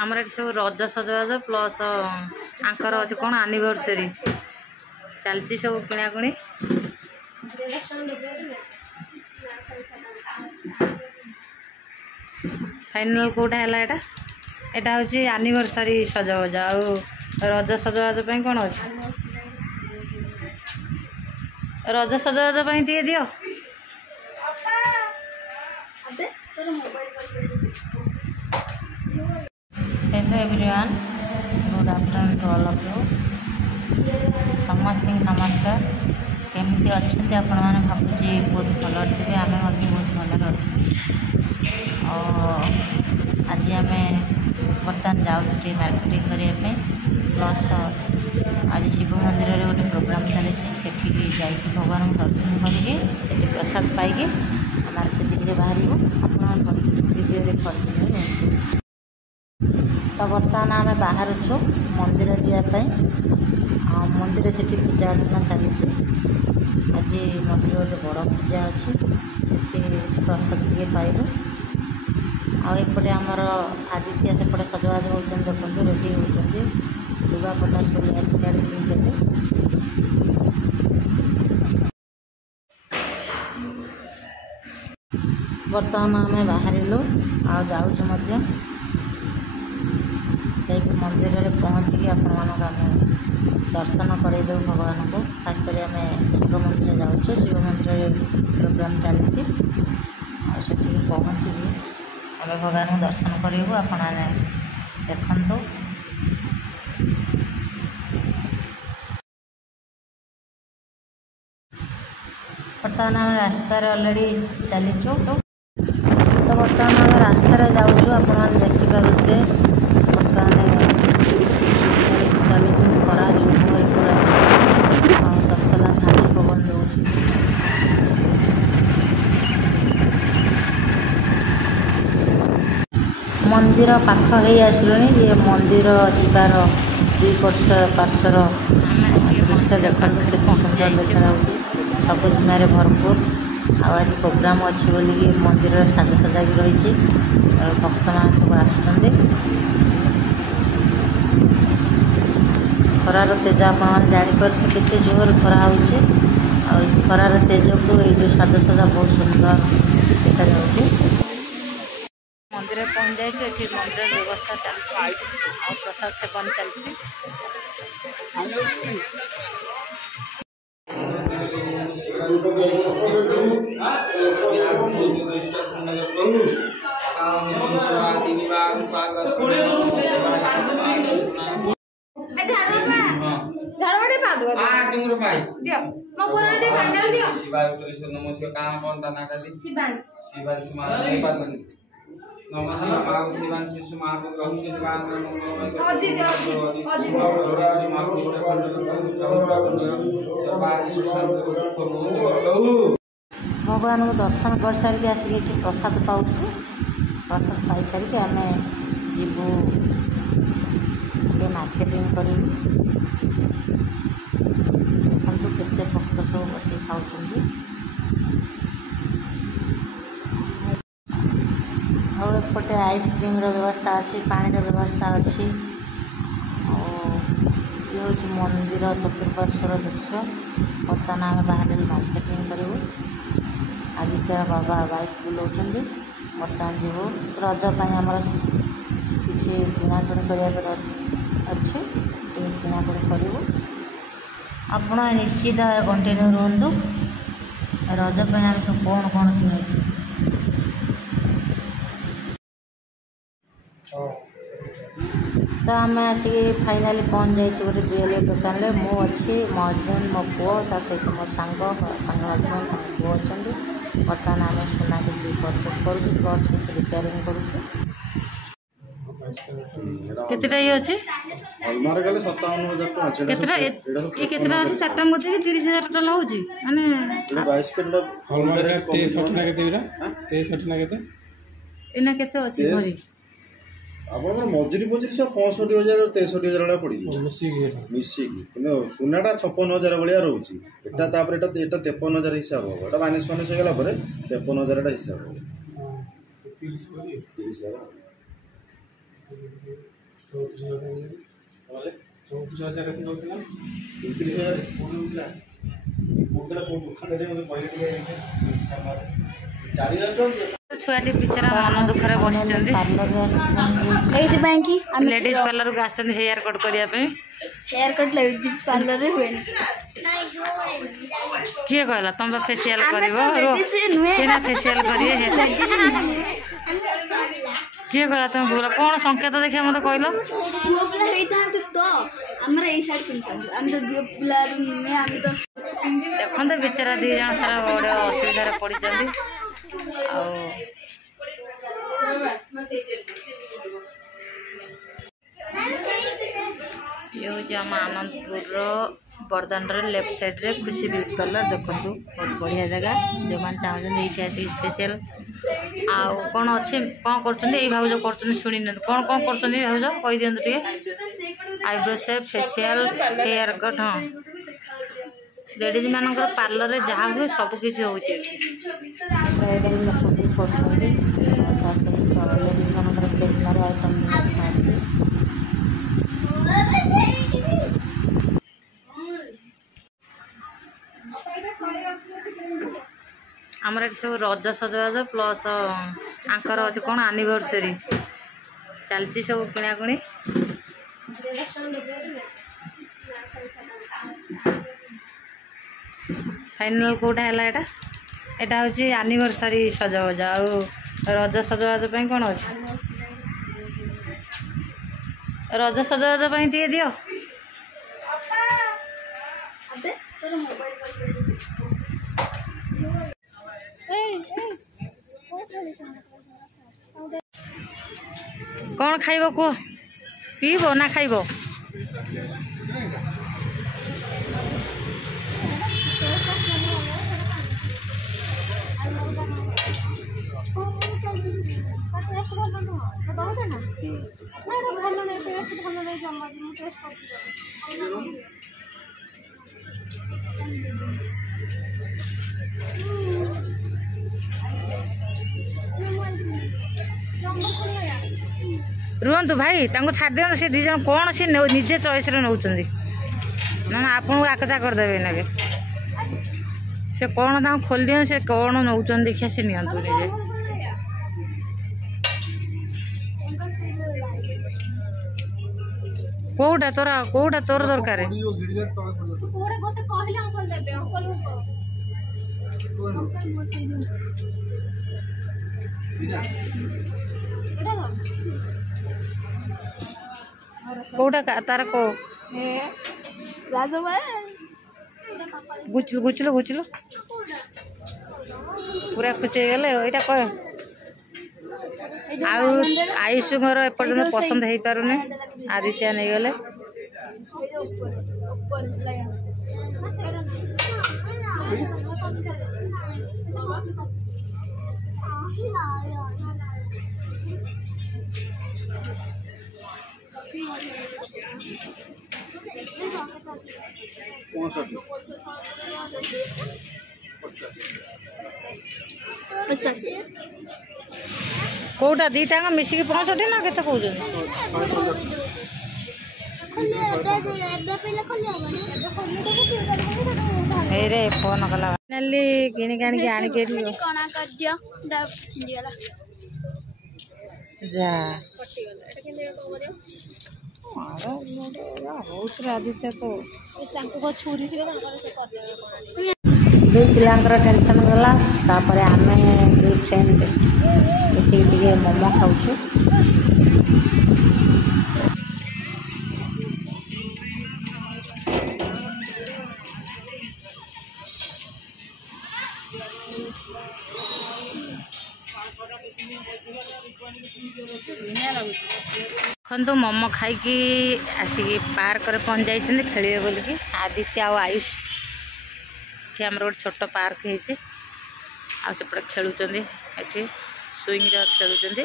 आमर ये सब रज सजबाज प्लस आंकर अच्छे कौन एनिवर्सरी चलती सब किणाकुणी फाइनल कोटा है एटा हूँ एनिवर्सरी सजबाज आउ रज सजबाज कौन अच्छे रज सजबाज टे दियो hello everyone good afternoon to all of you समस्त नमस्कार केमती अच्छे आपण मैंने भावुची बहुत भल थे आम बहुत भल आज आम बर्तमान जाऊँ मार्केटिंग करने प्लस आज शिव मंदिर में गोटे प्रोग्राम चली जा भगवान को दर्शन करके प्रसाद पाइके मार्केटिंग बाहर वीडियो कंटिन्यू तो बर्तमान आम बाहर मंदिर जावाई मंदिर से पूजा अर्चना चली आज मंदिर गोटे बड़ पूजा अच्छी से प्रसाद टे पाइलु आउपटे आमर आदित्य सेपटे सजबाज होती देखते रेडी होती लुगा पटा सब बर्तमान आम बाहरिलु जाऊँ मंदिर में पहुँचिकी आम दर्शन करदे भगवान को खास कर आम शिव मंदिर जाऊँ शिव मंदिर प्रोग्राम चली पहुँची आम भगवान को दर्शन करूँ आपण देखु बर्तमान आम रास्तार अलरेडी चलीचु तो बर्तमान आम रास्तार जाऊँ आपण देखिपे बर्तमान चली खरा पूरा तत्ला झाड़ी पवन दौर मंदिर पाख हो आसलुनी ये मंदिर जीवार दुई पार्श्वर दृश्य देखते सुंदर देखा सबुजमारे भरपूर आज प्रोग्राम अच्छी बोली मंदिर साज सजा भी रही भक्त मान सब आसुँच खरार तेज आप जापर के जोर खरा हो खरार तेज को ये साजसजा बहुत सुंदर देखा मंदिर पहुँच जाए मंदिर व्यवस्था चलती प्रसाद सेवन चलती भगवान को दर्शन कर सारिक आसिक प्रसाद पाऊँ प्रसाद पाई सारिक आम जीवु मार्केटिंग कर देखु केते भक्त सब बस खाऊँ आउपटे आइसक्रीम व्यवस्था अच्छी पानी व्यवस्था अच्छी ये हूँ मंदिर चतुर्पार्श्वर दृश्य बर्तमान आम बाहर मार्केटिंग करूँ आदित्य बाबा बाइक बुलाऊँ बर्तमान जीव रजप आमर किसी किणाकुणी कर अच्छे किणाकुणी करूँ आपण निश्चित कंटिन्यू रुहतु रजप आम सब कौन कौन किणुचु तो आम आसिक फाइनाली पहुँच जाइए गोटे ज्वेलरी दुकान में मु अच्छी मो हजबैंड मो पुओ ता सहित मो सांग हजबैंड पुओ अच्छा बर्तमान आम सुना किसी परचेज करुँ प्लस किसी रिपेयरिंग करुँ केतेटा ये अच्छे हॉलमार्क गले 57,000 केतेटा ये केतेटा अच्छे चारटा मोती 30,000 टोटल होची माने 22 किलो हॉलमार्क 63 ना केतेटा 63 ना केते इना केते अच्छे भरी आपन मजूरी मजूरी सब 65,000 और 63,000 वाला पड़ी मिसिकी सुनाटा 56,000 भाया रोचे एटा तापर एटा 53,000 हिसाब हो एटा माइनस माइनस हो गला पर 53,000 हिसाब हो छुआटी बिचारा मन दुखरे बस लेडीज पार्लर को आस हेयर कट करने हेयर कट लेडीज पार्लर रे हुए किए कहला तुम फेसियल कर फेसियल करिए किए कहला तुम बोला कौन संकेत देखिए मत कहल पुओ पिला हेता तो हमर ए साइड पिन हम तो दियो पिला में हम तो देखते बेचारा दी जन सारा बड़े असुविधा पड़ ये हूँ आम आनंदपुर बरदान लेफ्ट साइड रे खुशी ब्यूटी पार्लर देखु बहुत बढ़िया जगह जो मैंने चाहते ये आसिक स्पेशल आउ कौन अच्छे कौन कर भाज कर शुणी कौन कौन कर भाज कही दिखाँ टे eyebrow shape facial hair cut हाँ लेडीज मानकर पार्लर रे जहाँ हुए सबकि हो लेडीज मानकर स्टेशनरी आइटम आमर ये सब रज सजबाज प्लस आंकर अच्छे कौन एनिवर्सरी चलती सब किणाकुणी फाइनल कौटा है यहाँ यहाँ हूँ एनिवर्सरी सजबाज आउ रज सजबाज कौन अच्छे रज सजबाज टे दियो कौन खाइब कह पीब ना खाइब रुहतु भाई छाड़ दिखाँ सी दीज कौन सी निजे चॉइस रे नौ ना आपको आकचा करदे ना से कौन खोल दिखाँ से कौन नौ देखिए सी नियंतु निजे कौटा तोर दरकार कौटा तार को गुचलु पूरा खुशी हो गले यहाँ कह आयुष मोर एपर्तंत पसंद हो पारे आदित्य नहीं गले कौटा दीटा मिसिक 65 ना केते कहउछन रे फोन कला फाइनली किनी कानी के आनी के कोना कर दियो डाब छिंडी वाला जा कटि गेल एटा केने को करियो मारो बहुत आदित्य तो सांको को छुरी से कर दियो दो पिलांकर टेंशन गला तापर आमे दो फ्रेंड बेसी टिके मोमो खाउछु तो मोमो खाई आसिक पार्क रे पहुँच जाइए खेलिए बोल कि आदित्य आ आयुष ये आम गोटे छोट पार्क होती आसपटे खेलुंट ये स्विंग खेलुंट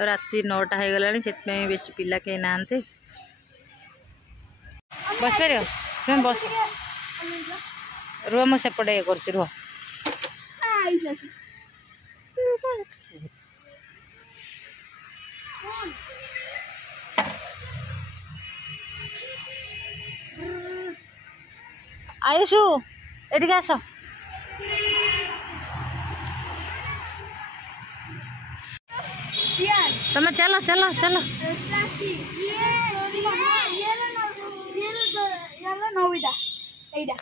राति 9टा हो गला से बेस पिला कहीं ना बस पार तुम बस रुह मुझे ये कर रुह ଆଇସ ଆସି ଆୟୁଷୁ ଏଠିକି ଆସ। ତମେ ଚାଲ ଚାଲ ଚାଲ। ନବିତା ଏଇଟା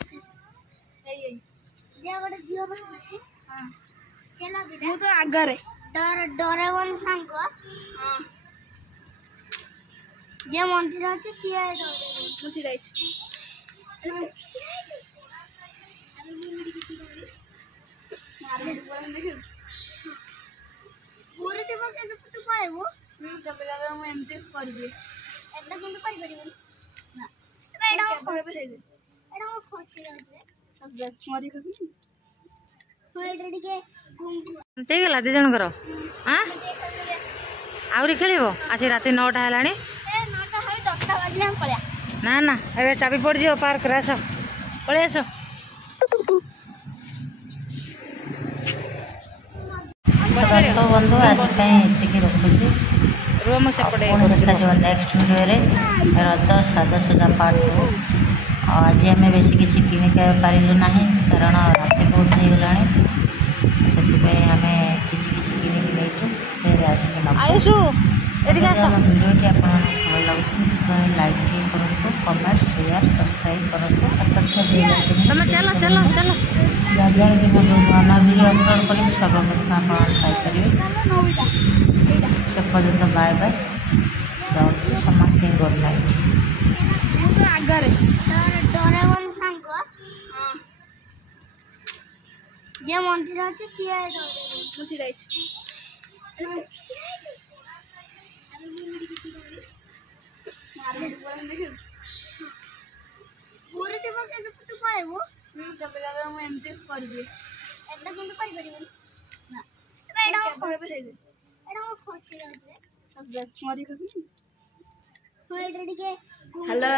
ମୁଁ ତ ଆଗରେ ଡୋରେମନ୍ ସାଙ୍ଗ ଯେ ମନ୍ଦିର ଅଛି ସିଏ ମୁଁ ଛିଡ଼ା ହେଇଛି। ପୁରୀ ଥିବ କିନ୍ତୁ ତୁ ପଳେଇବୁ ମୁଁ ଏମିତି କରିବି। ଏଟା କିନ୍ତୁ କରିପାରିବୁନି ନା ଏଇଟା ଖସି ମୁଁ ଖସି ଯାଉଛି ମରି ଖସି ମୁଁ ଏଇଟା ଟିକେ ହେଇଗଲା ଦି ଜଣଙ୍କର। ଆହୁରି ଖେଳିବ? ଆଜି ରାତି 9ଟା ହେଲାଣି। 9ଟା ହେଇ 10ଟା ବାଜିଲେ ଆମେ ପଳେଇବା। ନା ନା ଏବେ ଚାବି ପଡ଼ିଯିବ ପାର୍କରେ। ଆସ ପଳେଇ ଆସ। ଦର୍ଶକ ବନ୍ଧୁ ଆଜି ପାଇଁ ଏତିକି ରଖୁଛି। ଦେଖାଯିବ ନେକ୍ସଟ ଭିଡ଼ିଓରେ ରଜ ସାଜସଜ୍ଜା ପାର୍ଟ 2। ଆଜି ଆମେ ବେଶୀ କିଛି କିଣି ପାରିଲୁ ନାହିଁ କାରଣ ରାତି ବହୁତ ହେଇଗଲାଣି। ସେଥିପାଇଁ ଆମେ କିଛି କିଛି କିଣିକି ନେଇଛୁ। ଫେର ଆସିକି ନେବୁ। ଆମ ଭିଡ଼ିଓଟି ଆପଣମାନଙ୍କୁ ଭଲ ଲାଗୁଛି ନିଶ୍ଚିତ ଲାଇକ୍ କରନ୍ତୁ, କମେଣ୍ଟ, ସେୟାର, ସବସ୍କ୍ରାଇବ୍ କରନ୍ତୁ। ତମେ ଚାଲ ଚାଲ ଚାଲ। ଯାହାଦ୍ୱାରା କି ମୁଁ ନୂଆ ନୂଆ ଭିଡ଼ିଓ ଅପଲୋଡ଼ କରିବି ସର୍ବପ୍ରଥମେ ଆପଣ ପାଇପାରିବେ। ସେ ପର୍ଯ୍ୟନ୍ତ ବାଏ ବାଏ ରହୁଛି। ସମସ୍ତେ ଗୁଡ୍ ନାଇଟ୍। ମୁଁ ତ ଆଗରେ ଡୋରେମନ୍ ସାଙ୍ଗ ଯେ ମନ୍ଦିର ଅଛି ସିଏ ମୁଁ ଛିଡ଼ା ହେଇଛି। ପୁରୀ ଥିବ କିନ୍ତୁ ତୁ ପଳେଇବୁ ମୁଁ ଏମିତି କରିବି। ଏଟା କିନ୍ତୁ କରିପାରିବୁନି ନା ଏଇଟା ଖସି ମୁଁ ଖସି ଯାଉଛି ମରି ଖସି ମୁଁ ଏଇଟା ଟିକେ ହ୍ୟାଲୋ।